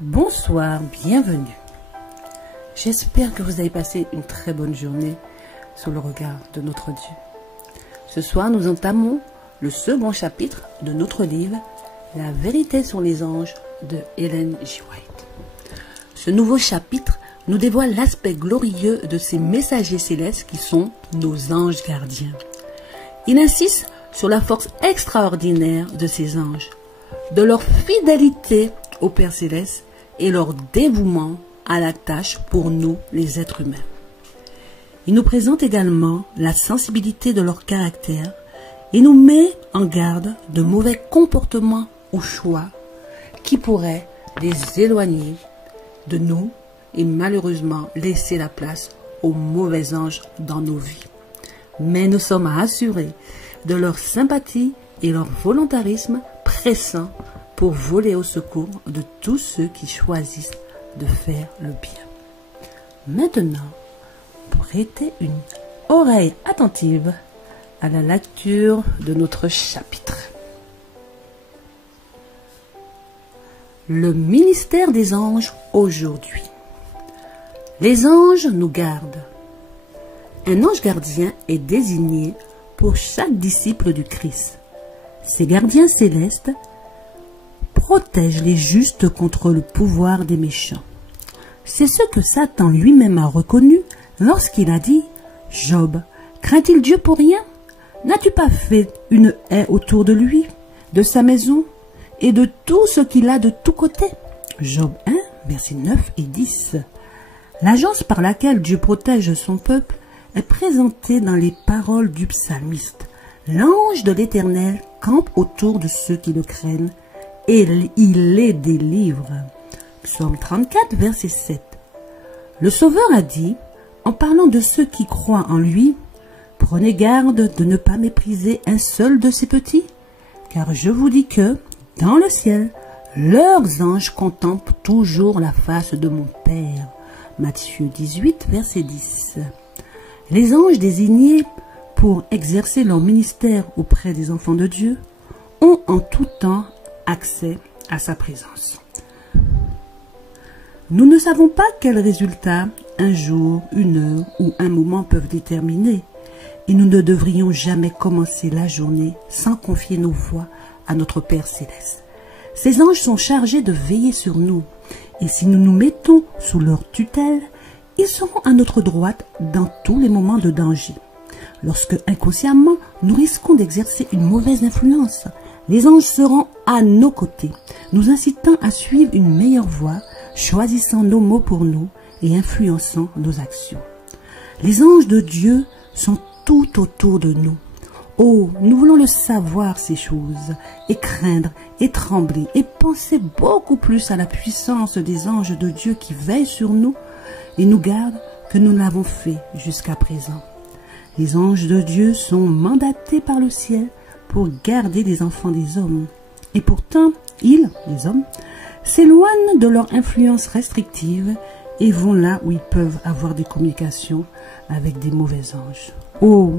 Bonsoir, bienvenue. J'espère que vous avez passé une très bonne journée sous le regard de notre Dieu. Ce soir, nous entamons le second chapitre de notre livre « La vérité sur les anges » de Ellen G. White. Ce nouveau chapitre nous dévoile l'aspect glorieux de ces messagers célestes qui sont nos anges gardiens. Il insiste sur la force extraordinaire de ces anges, de leur fidélité au Père Céleste et leur dévouement à la tâche pour nous, les êtres humains. Il nous présente également la sensibilité de leur caractère et nous met en garde de mauvais comportements ou choix qui pourraient les éloigner de nous et malheureusement laisser la place aux mauvais anges dans nos vies. Mais nous sommes assurés de leur sympathie et leur volontarisme pressant pour voler au secours de tous ceux qui choisissent de faire le bien. Maintenant, prêtez une oreille attentive à la lecture de notre chapitre. Le ministère des anges aujourd'hui. Les anges nous gardent. Un ange gardien est désigné pour chaque disciple du Christ. Ces gardiens célestes protègent les justes contre le pouvoir des méchants. C'est ce que Satan lui-même a reconnu lorsqu'il a dit « Job, craint-il Dieu pour rien? N'as-tu pas fait une haie autour de lui, de sa maison et de tout ce qu'il a de tous côtés ?» Job 1, versets 9 et 10. L'agence par laquelle Dieu protège son peuple est présentée dans les paroles du psalmiste. L'ange de l'Éternel campe autour de ceux qui le craignent et il les délivre. Psaume 34, verset 7. Le Sauveur a dit, en parlant de ceux qui croient en lui, « Prenez garde de ne pas mépriser un seul de ces petits, car je vous dis que, dans le ciel, leurs anges contemplent toujours la face de mon Père. » Matthieu 18, verset 10. Les anges désignés pour exercer leur ministère auprès des enfants de Dieu ont en tout temps accès à sa présence. Nous ne savons pas quel résultat un jour, une heure ou un moment peuvent déterminer et nous ne devrions jamais commencer la journée sans confier nos voies à notre Père Céleste. Ces anges sont chargés de veiller sur nous et si nous nous mettons sous leur tutelle, ils seront à notre droite dans tous les moments de danger. Lorsque inconsciemment nous risquons d'exercer une mauvaise influence, les anges seront à nos côtés, nous incitant à suivre une meilleure voie, choisissant nos mots pour nous et influençant nos actions. Les anges de Dieu sont tout autour de nous. Oh, nous voulons le savoir ces choses, et craindre, et trembler, et penser beaucoup plus à la puissance des anges de Dieu qui veillent sur nous et nous gardent que nous l'avons fait jusqu'à présent. Les anges de Dieu sont mandatés par le ciel pour garder les enfants des hommes. Et pourtant, ils, les hommes, s'éloignent de leur influence restrictive et vont là où ils peuvent avoir des communications avec des mauvais anges. Oh,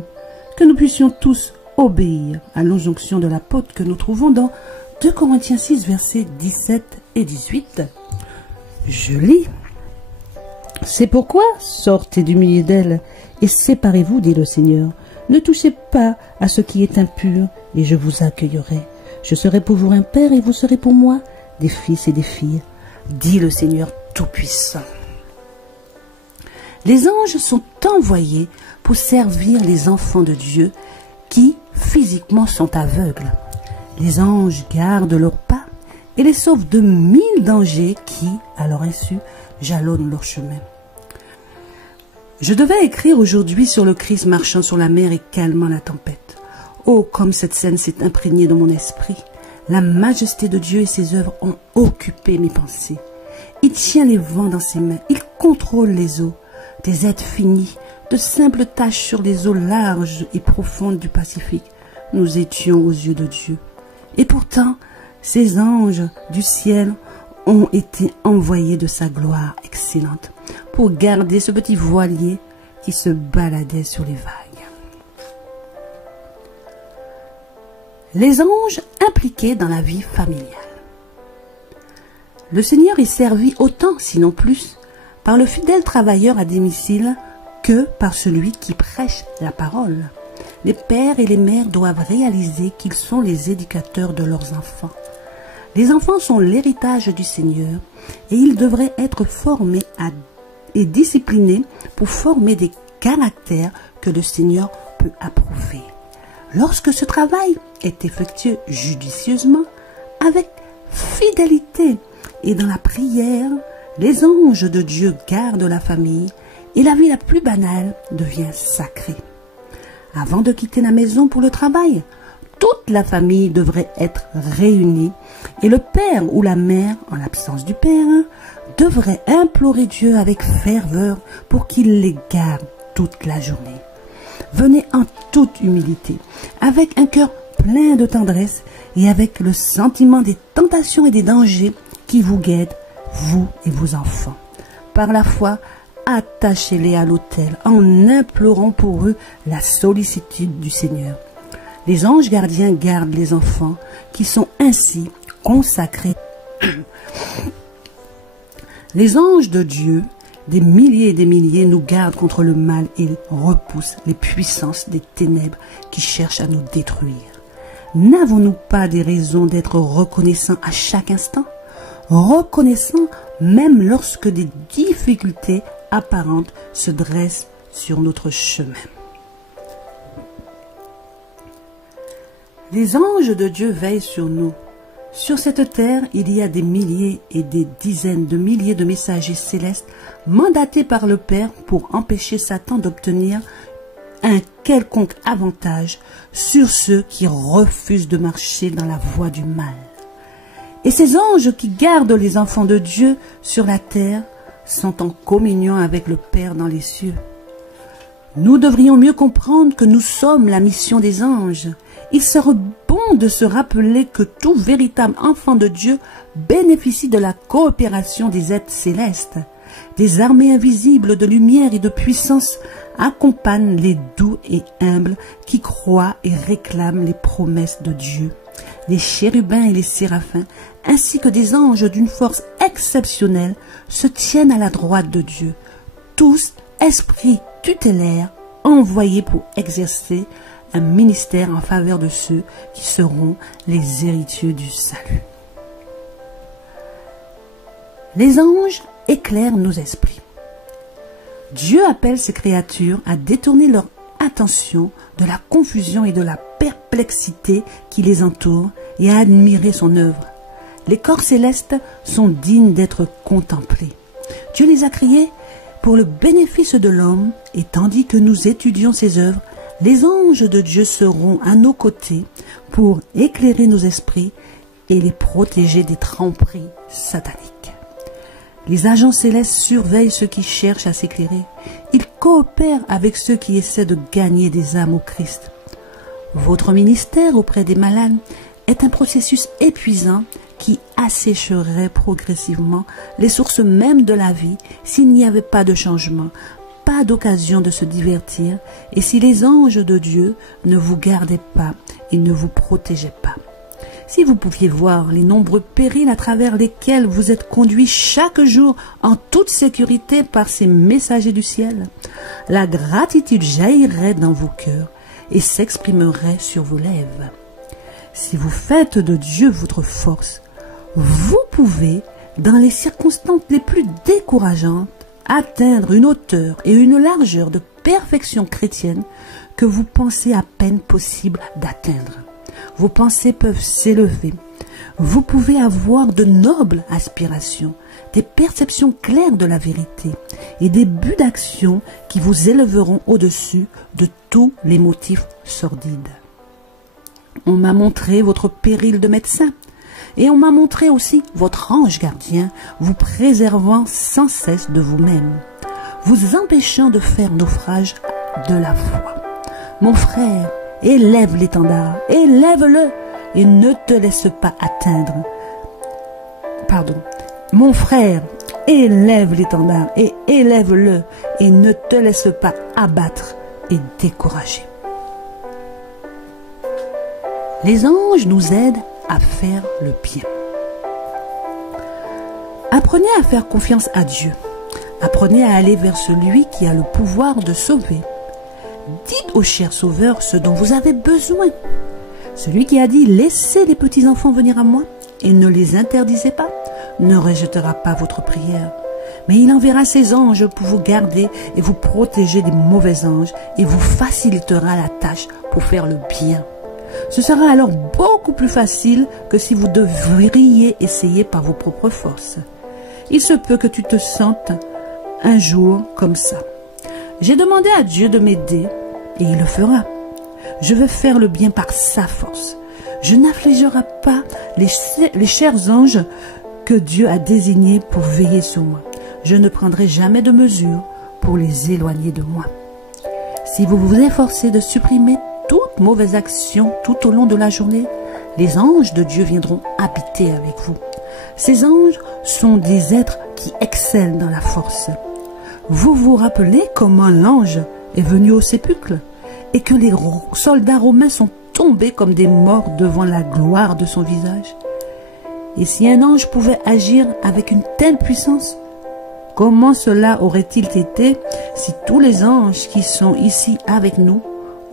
que nous puissions tous obéir à l'injonction de l'apôtre que nous trouvons dans 2 Corinthiens 6, versets 17 et 18. Je lis. « C'est pourquoi sortez du milieu d'elle et séparez-vous, dit le Seigneur. Ne touchez pas à ce qui est impur et je vous accueillerai. Je serai pour vous un père et vous serez pour moi des fils et des filles, dit le Seigneur Tout-Puissant. » Les anges sont envoyés pour servir les enfants de Dieu qui, physiquement, sont aveugles. Les anges gardent leurs pas et les sauvent de 1000 dangers qui, à leur insu, jalonnent leur chemin. Je devais écrire aujourd'hui sur le Christ marchant sur la mer et calmant la tempête. Oh, comme cette scène s'est imprégnée dans mon esprit. La majesté de Dieu et ses œuvres ont occupé mes pensées. Il tient les vents dans ses mains, il contrôle les eaux. Des êtres finis, de simples taches sur les eaux larges et profondes du Pacifique. Nous étions aux yeux de Dieu. Et pourtant, ces anges du ciel ont été envoyés de sa gloire excellente pour garder ce petit voilier qui se baladait sur les vagues. Les anges impliqués dans la vie familiale. Le Seigneur est servi autant, sinon plus, par le fidèle travailleur à domicile que par celui qui prêche la parole. Les pères et les mères doivent réaliser qu'ils sont les éducateurs de leurs enfants. Les enfants sont l'héritage du Seigneur et ils devraient être formés et disciplinés pour former des caractères que le Seigneur peut approuver. Lorsque ce travail est effectué judicieusement, avec fidélité et dans la prière, les anges de Dieu gardent la famille et la vie la plus banale devient sacrée. Avant de quitter la maison pour le travail, toute la famille devrait être réunie et le père ou la mère, en l'absence du père, devrait implorer Dieu avec ferveur pour qu'il les garde toute la journée. Venez en toute humilité, avec un cœur plein de tendresse et avec le sentiment des tentations et des dangers qui vous guettent, vous et vos enfants. Par la foi, attachez-les à l'autel en implorant pour eux la sollicitude du Seigneur. Les anges gardiens gardent les enfants qui sont ainsi consacrés. Les anges de Dieu, des milliers et des milliers, nous gardent contre le mal et repoussent les puissances des ténèbres qui cherchent à nous détruire. N'avons-nous pas des raisons d'être reconnaissants à chaque instant? Reconnaissants même lorsque des difficultés apparentes se dressent sur notre chemin. Les anges de Dieu veillent sur nous. Sur cette terre, il y a des milliers et des dizaines de milliers de messagers célestes mandatés par le Père pour empêcher Satan d'obtenir un quelconque avantage sur ceux qui refusent de marcher dans la voie du mal. Et ces anges qui gardent les enfants de Dieu sur la terre sont en communion avec le Père dans les cieux. Nous devrions mieux comprendre que nous sommes la mission des anges. Il serait bon de se rappeler que tout véritable enfant de Dieu bénéficie de la coopération des êtres célestes. Des armées invisibles de lumière et de puissance accompagnent les doux et humbles qui croient et réclament les promesses de Dieu. Les chérubins et les séraphins, ainsi que des anges d'une force exceptionnelle, se tiennent à la droite de Dieu. Tous, esprits tutélaires, envoyés pour exercer un ministère en faveur de ceux qui seront les héritiers du salut. Les anges éclairent nos esprits. Dieu appelle ses créatures à détourner leur attention de la confusion et de la perplexité qui les entoure et à admirer son œuvre. Les corps célestes sont dignes d'être contemplés. Dieu les a créés pour le bénéfice de l'homme et tandis que nous étudions ses œuvres, les anges de Dieu seront à nos côtés pour éclairer nos esprits et les protéger des tromperies sataniques. Les agents célestes surveillent ceux qui cherchent à s'éclairer. Ils coopèrent avec ceux qui essaient de gagner des âmes au Christ. Votre ministère auprès des malades est un processus épuisant qui assécherait progressivement les sources mêmes de la vie s'il n'y avait pas de changement, pas d'occasion de se divertir et si les anges de Dieu ne vous gardaient pas et ne vous protégeaient pas. Si vous pouviez voir les nombreux périls à travers lesquels vous êtes conduits chaque jour en toute sécurité par ces messagers du ciel, la gratitude jaillirait dans vos cœurs et s'exprimerait sur vos lèvres. Si vous faites de Dieu votre force, vous pouvez, dans les circonstances les plus décourageantes, atteindre une hauteur et une largeur de perfection chrétienne que vous pensez à peine possible d'atteindre. Vos pensées peuvent s'élever. Vous pouvez avoir de nobles aspirations, des perceptions claires de la vérité et des buts d'action qui vous élèveront au-dessus de tous les motifs sordides. On m'a montré votre péril de médecin et on m'a montré aussi votre ange gardien vous préservant sans cesse de vous-même, vous empêchant de faire naufrage de la foi. Mon frère, élève l'étendard, élève-le et ne te laisse pas atteindre. Mon frère, élève l'étendard et élève-le et ne te laisse pas abattre et décourager. Les anges nous aident à faire le bien. Apprenez à faire confiance à Dieu. Apprenez à aller vers celui qui a le pouvoir de sauver. Dites au cher Sauveur ce dont vous avez besoin. Celui qui a dit « Laissez les petits enfants venir à moi et ne les interdisez pas » ne rejettera pas votre prière. Mais il enverra ses anges pour vous garder et vous protéger des mauvais anges et vous facilitera la tâche pour faire le bien. Ce sera alors beaucoup plus facile que si vous devriez essayer par vos propres forces. Il se peut que tu te sentes un jour comme ça. J'ai demandé à Dieu de m'aider et il le fera. Je veux faire le bien par sa force. Je n'affligerai pas les chers anges que Dieu a désignés pour veiller sur moi. Je ne prendrai jamais de mesures pour les éloigner de moi. Si vous vous efforcez de supprimer toute mauvaise action tout au long de la journée, les anges de Dieu viendront habiter avec vous. Ces anges sont des êtres qui excellent dans la force. Vous vous rappelez comment l'ange est venu au sépulcre et que les soldats romains sont tombés comme des morts devant la gloire de son visage? Et si un ange pouvait agir avec une telle puissance, comment cela aurait-il été si tous les anges qui sont ici avec nous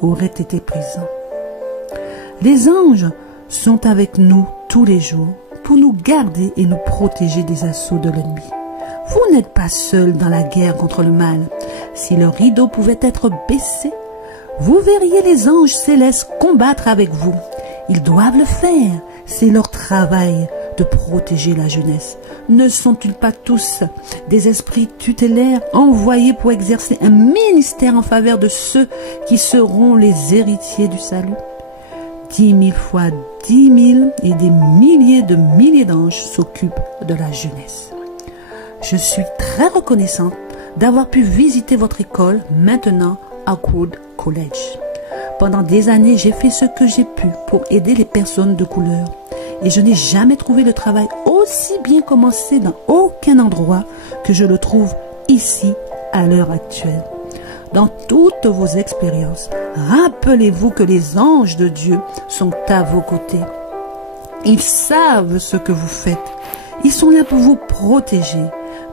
auraient été présents? Les anges sont avec nous tous les jours pour nous garder et nous protéger des assauts de l'ennemi. Vous n'êtes pas seul dans la guerre contre le mal. Si le rideau pouvait être baissé, vous verriez les anges célestes combattre avec vous. Ils doivent le faire. C'est leur travail de protéger la jeunesse. Ne sont-ils pas tous des esprits tutélaires envoyés pour exercer un ministère en faveur de ceux qui seront les héritiers du salut? 10 000 fois 10 000 et des milliers de milliers d'anges s'occupent de la jeunesse. Je suis très reconnaissante d'avoir pu visiter votre école maintenant à Oakwood College. Pendant des années, j'ai fait ce que j'ai pu pour aider les personnes de couleur. Et je n'ai jamais trouvé le travail aussi bien commencé dans aucun endroit que je le trouve ici à l'heure actuelle. Dans toutes vos expériences, rappelez-vous que les anges de Dieu sont à vos côtés. Ils savent ce que vous faites. Ils sont là pour vous protéger.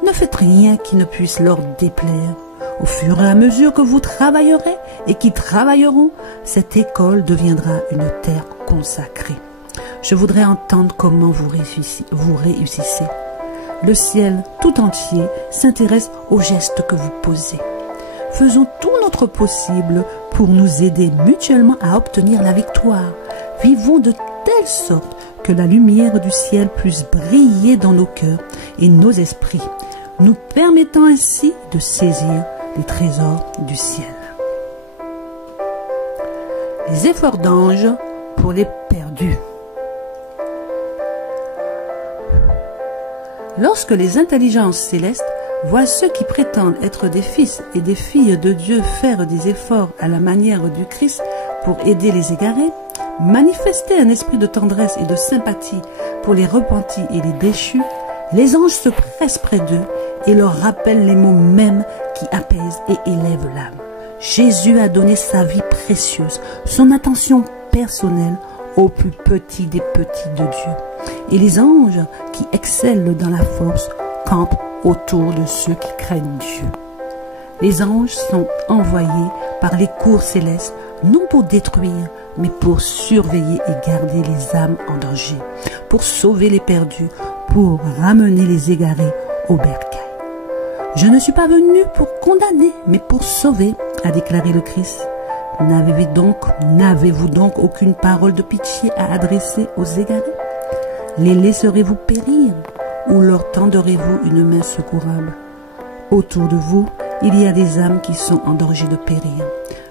Ne faites rien qui ne puisse leur déplaire. Au fur et à mesure que vous travaillerez et qu'ils travailleront, cette école deviendra une terre consacrée. Je voudrais entendre comment vous réussissez. Le ciel tout entier s'intéresse aux gestes que vous posez. Faisons tout notre possible pour nous aider mutuellement à obtenir la victoire. Vivons de telle sorte que la lumière du ciel puisse briller dans nos cœurs et nos esprits, nous permettant ainsi de saisir les trésors du ciel. Les efforts d'anges pour les perdus. Lorsque les intelligences célestes voient ceux qui prétendent être des fils et des filles de Dieu faire des efforts à la manière du Christ pour aider les égarés, manifester un esprit de tendresse et de sympathie pour les repentis et les déchus, les anges se pressent près d'eux et leur rappellent les mots mêmes qui apaisent et élèvent l'âme. Jésus a donné sa vie précieuse, son attention personnelle aux plus petits des petits de Dieu. Et les anges qui excellent dans la force campent autour de ceux qui craignent Dieu. Les anges sont envoyés par les cours célestes, non pour détruire, mais pour surveiller et garder les âmes en danger, pour sauver les perdus, pour ramener les égarés au bercail. Je ne suis pas venu pour condamner, mais pour sauver, a déclaré le Christ. N'avez-vous donc aucune parole de pitié à adresser aux égarés? Les laisserez-vous périr ou leur tendrez-vous une main secourable? Autour de vous, il y a des âmes qui sont en danger de périr.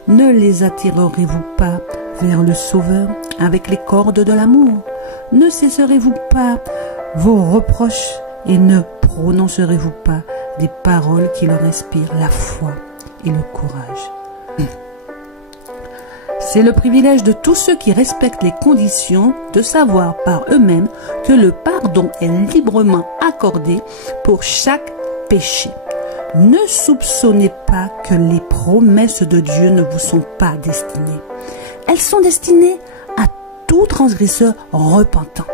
Ne les attirerez-vous pas vers le Sauveur avec les cordes de l'amour? Ne cesserez-vous pas vos reproches et ne prononcerez-vous pas des paroles qui leur inspirent la foi et le courage? C'est le privilège de tous ceux qui respectent les conditions de savoir par eux-mêmes que le pardon est librement accordé pour chaque péché. Ne soupçonnez pas que les promesses de Dieu ne vous sont pas destinées. Elles sont destinées à tout transgresseur repentant.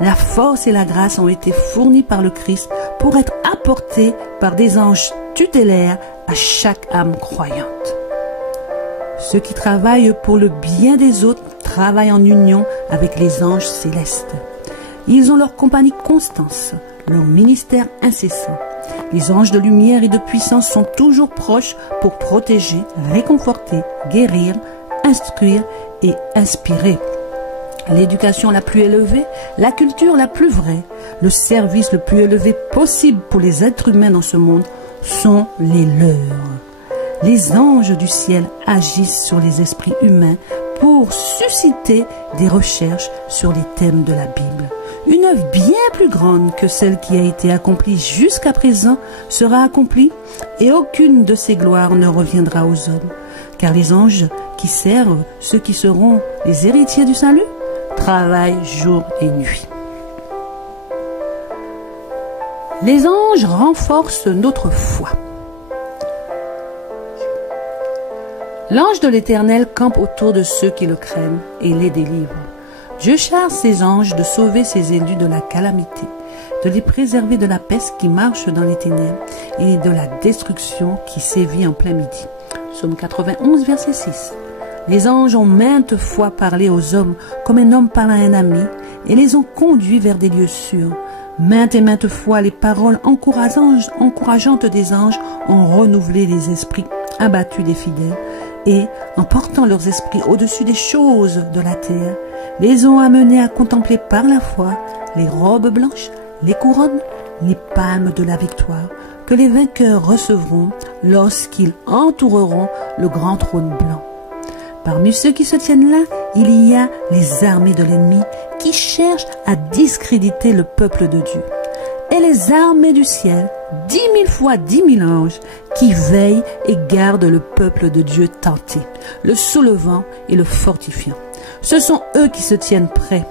La force et la grâce ont été fournies par le Christ pour être apportés par des anges tutélaires à chaque âme croyante. Ceux qui travaillent pour le bien des autres travaillent en union avec les anges célestes. Ils ont leur compagnie constance, leur ministère incessant. Les anges de lumière et de puissance sont toujours proches pour protéger, réconforter, guérir, instruire et inspirer. L'éducation la plus élevée, la culture la plus vraie, le service le plus élevé possible pour les êtres humains dans ce monde sont les leurs. Les anges du ciel agissent sur les esprits humains pour susciter des recherches sur les thèmes de la Bible. Une œuvre bien plus grande que celle qui a été accomplie jusqu'à présent sera accomplie et aucune de ces gloires ne reviendra aux hommes. Car les anges qui servent ceux qui seront les héritiers du salut travaillent jour et nuit. Les anges renforcent notre foi. L'ange de l'Éternel campe autour de ceux qui le craignent et les délivre. Dieu charge ses anges de sauver ses élus de la calamité, de les préserver de la peste qui marche dans les ténèbres et de la destruction qui sévit en plein midi. Psaume 91, verset 6. Les anges ont maintes fois parlé aux hommes comme un homme parle à un ami et les ont conduits vers des lieux sûrs. Maintes et maintes fois, les paroles encourageantes des anges ont renouvelé les esprits abattus des fidèles et, en portant leurs esprits au-dessus des choses de la terre, les ont amenés à contempler par la foi les robes blanches, les couronnes, les palmes de la victoire que les vainqueurs recevront lorsqu'ils entoureront le grand trône blanc. Parmi ceux qui se tiennent là, il y a les armées de l'ennemi qui cherchent à discréditer le peuple de Dieu. Et les armées du ciel, 10 000 fois 10 000 anges, qui veillent et gardent le peuple de Dieu tenté, le soulevant et le fortifiant. Ce sont eux qui se tiennent prêts.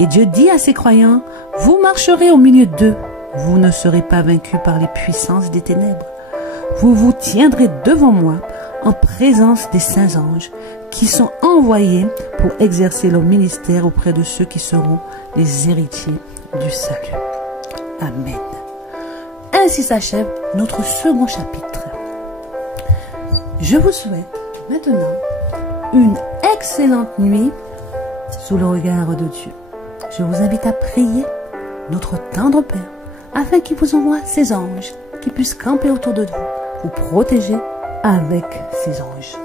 Et Dieu dit à ses croyants, vous marcherez au milieu d'eux. Vous ne serez pas vaincus par les puissances des ténèbres. Vous vous tiendrez devant moi en présence des saints anges qui sont envoyés pour exercer leur ministère auprès de ceux qui seront les héritiers du salut. Amen. Ainsi s'achève notre second chapitre. Je vous souhaite maintenant une excellente nuit sous le regard de Dieu. Je vous invite à prier notre tendre Père afin qu'il vous envoie ses anges qui puissent camper autour de vous, vous protéger avec ses anges.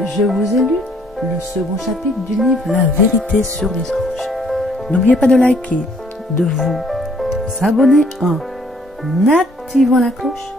Je vous ai lu le second chapitre du livre La vérité sur les anges. N'oubliez pas de liker, de vous abonner en activant la cloche